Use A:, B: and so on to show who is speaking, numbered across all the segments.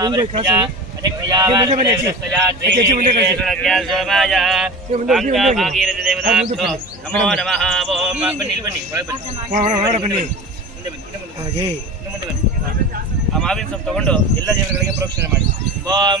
A: ಇಂದೆ ಖಾಸನೆ
B: ಅನೇಕ ಯಾಯಾ ದೈವ ಚಿಮುಂಡಿ ಕಾಯಾ ಸಮಾಜಾ ನಮೋ ನಮಃ ಓಂ ನಮೋ ನಮಃ ಓಂ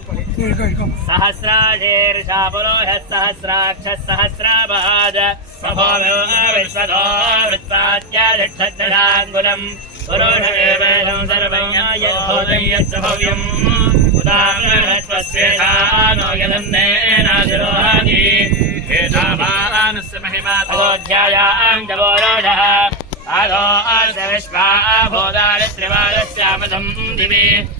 B: अभि तस्माद्विराडाय विराजो अधिमोरषः अजादो अत्यारित्यतपश्चात् भोजनो पुरः यत्पुरोषेण विहारेव यज्ञमदन्वद वदन्तो अस्य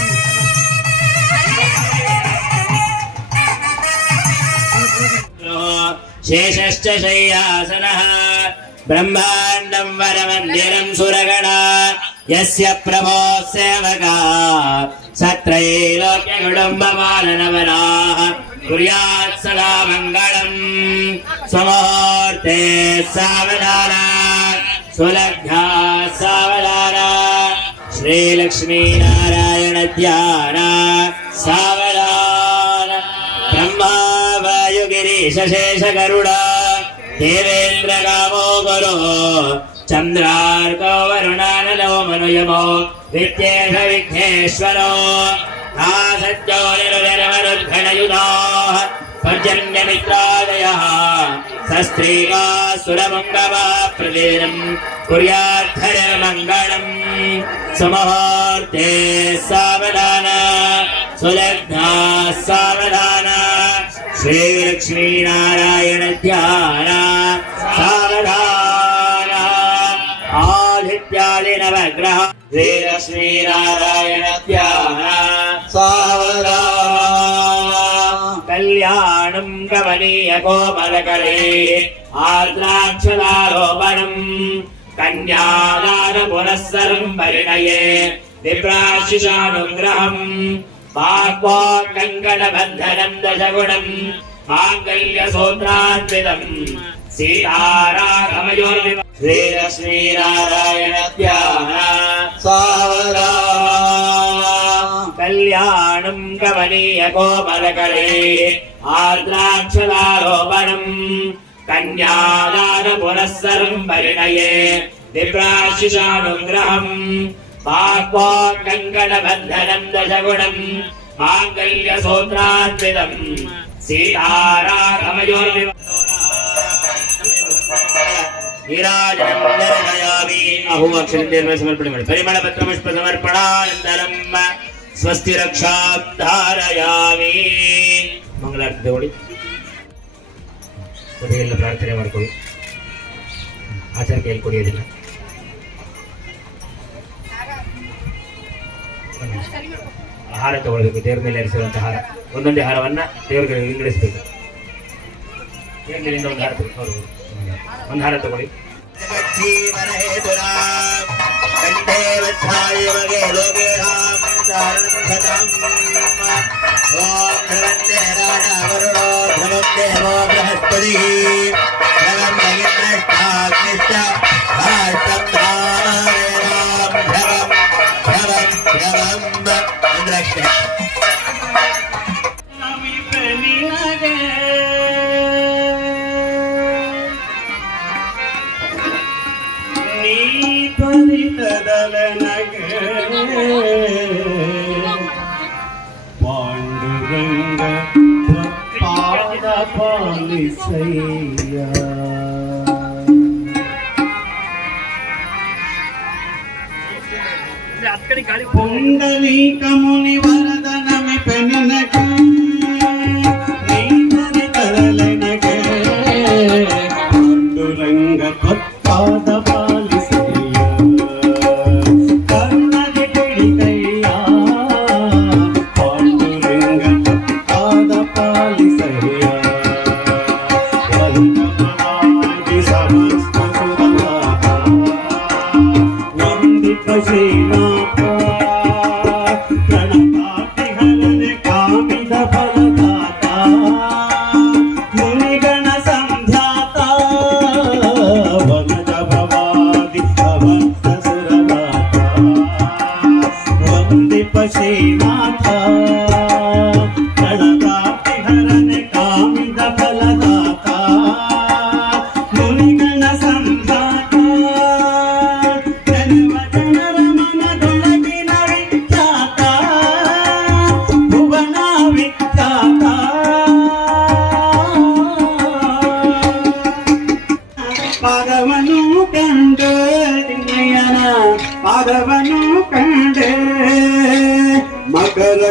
B: शेषश्च शय्यासनः ब्रह्माण्डं वरमन्दिरं सुरगणा यस्य प्रभो सेवका सत्रैलोक्यकुटुम्बपालनवराः कुर्यात् सदा मङ्गलम् स्वमुहूर्ते सावधाना सुलभ्या सावधाना श्रीलक्ष्मीनारायण ध्यान सावधान శేషశేషగరుడా దేవేంద్రగామో గురు చంద్రార్కో వరుణానలో మనుయమో విద్యేష విఘ్నేశ్వరో నాసజ్జోనిరుధనమరుద్ఘనయుధా పర్జన్యమిత్రాదయ సస్త్రీగా సురమంగవా ప్రదీనం కుర్యార్థర మంగళం సుమహూర్తే సావధాన సులగ్నా సావధానా सुलग्ना सावधान श्रीलक्ष्मीनारायण ध्यान सावधान आदित्यादि नवग्रह श्रीलक्ष्मीनारायण ध्यान सावधान कल्याणं कमनीय कोमलकरे आर्द्राक्षदारोपणम् कन्यादान पुनःसरम् परिणये विप्राशिषानुग्रहम् वाग्वाङ्कङ्कणबन्धनम् दशगुणम् माङ्गल्यसूत्रान्वितम् सीताराघमयोर्विव श्रीलक्ष्मीनारायण ध्यान सावधान कल्याणं कमनीय कोमलकरे आर्द्राक्षदारोपणम् कन्यादान पुनःसरम् परिणये विप्राशिषानुग्रहम् वाग्वाङ्कङ्कणबन्धनम् दशगुणम् माङ्गल्यसूत्रान्वितम् सीताराघमयोर्विव ನೀರಾಜನಂ ನಿರ್ಣಯಾಮಿ ಅಹುಮಕ್ಷರ ಸಮರ್ಪಣೆ ಮಾಡಿ ಪರಿಮಳ ಪತ್ರ ಪುಷ್ಪ ಸಮರ್ಪಣಾನಂತರಂ ಸ್ವಸ್ತಿ ರಕ್ಷಾಂ ಧಾರಯಾಮಿ ಮಂಗಳಾರತಿ ತಗೊಳ್ಳಿ ಸಭೆಯೆಲ್ಲ ಪ್ರಾರ್ಥನೆ ಮಾಡಿಕೊಳ್ಳಿ ಆಚಾರ ಕೈಯಲ್ಲಿ ಕೊಡಿಯೋದಿಲ್ಲ ಹಾರ ತಗೊಳ್ಬೇಕು, ದೇವ್ರ ಮೇಲೆ ಇರಿಸಿರುವಂತ ಹಾರ. ಒಂದೊಂದೇ ಹಾರವನ್ನ ದೇವ್ರಿಗೆ ವಿಂಗಡಿಸ್ಬೇಕು. ಒಂದು ಹಾರ ಹೌದು. ಒಂದು ಹಾರ ತಗೊಳ್ಳಿ. జగదంబ ఇంద్రాక్షణ పాండురంగ పాద పాలిసయ్యా.
C: పుండలీకముని వరదనమి పెనునక రంగ కొత్త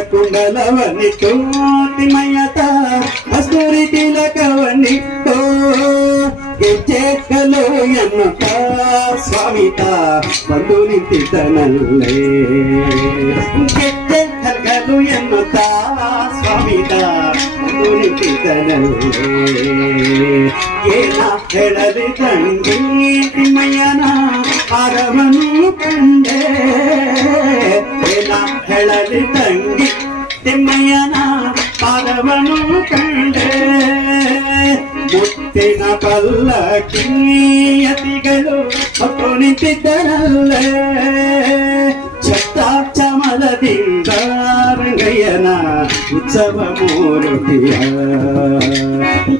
C: ಮಕರ ಕುಂಡಲವನಿಟ್ಟು ತಿಮ್ಮಯ್ಯತ ಕಸ್ತೂರಿ ತಿಲಕವನಿಟ್ಟು ಗೆಜ್ಜೆಕ್ಕಲು ಎನ್ನುತ್ತ ಸ್ವಾಮಿತ ಬಂದು ನಿಂತಿದ್ದನಲ್ಲೇ ಗೆಜ್ಜೆ ಕಲ್ಗಲು ಎನ್ನುತ್ತ ಸ್ವಾಮಿತ ಬಂದು ನಿಂತಿದ್ದನಲ್ಲೇ ಏನ ಹೇಳಲಿ ತಂಗಿ ತಿಮ್ಮಯ್ಯನ ಪಾದವನು ಕಂಡೆ ಏನ ಹೇಳಲಿ ತಂಗಿ ತಿಮ್ಮಯ್ಯನ ಪಾದವನು ಕಂಡೆ ಮುತ್ತಿನ ಪಲ್ಲಕ್ಕಿಯತಿಗಳು ಹೊತ್ತು ನಿಂತಿದ್ದರಲ್ಲೇ ಚತ್ತ ಚಮಲದಿಂದ ರಂಗ ರಂಗಯ್ಯನ ಉತ್ಸವ ಮೂರುತಿಯ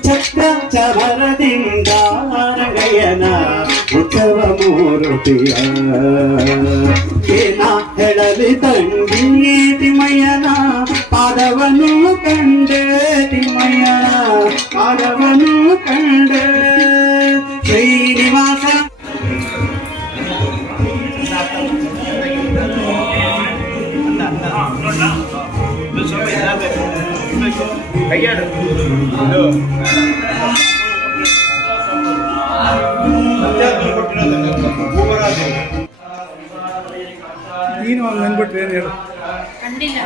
C: ಚಕ್ಕ ಚಮರದಿಂದ ರಂಗಯ್ಯನ ಉತ್ಸವ ಮೂರುತಿಯ ಏನ ಹೇಳಲಿ ತಂಗಿ ತಿಮ್ಮಯ್ಯನ ಪಾದವನ್ನು ಕಂಡೆ ತಿಮ್ಮಯ್ಯನ ಪಾದವನ್ನು ಕಂಡೆ ಶ್ರೀನಿವಾಸ
B: ಕೈಯಾಡು
A: ನೀನು ಹಂಗೆ ಅಂದ್ಬಿಟ್ರೆ ಏನು ಹೇಳು
D: ಕಂಡಿಲ್ಲ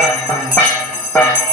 D: Thank you.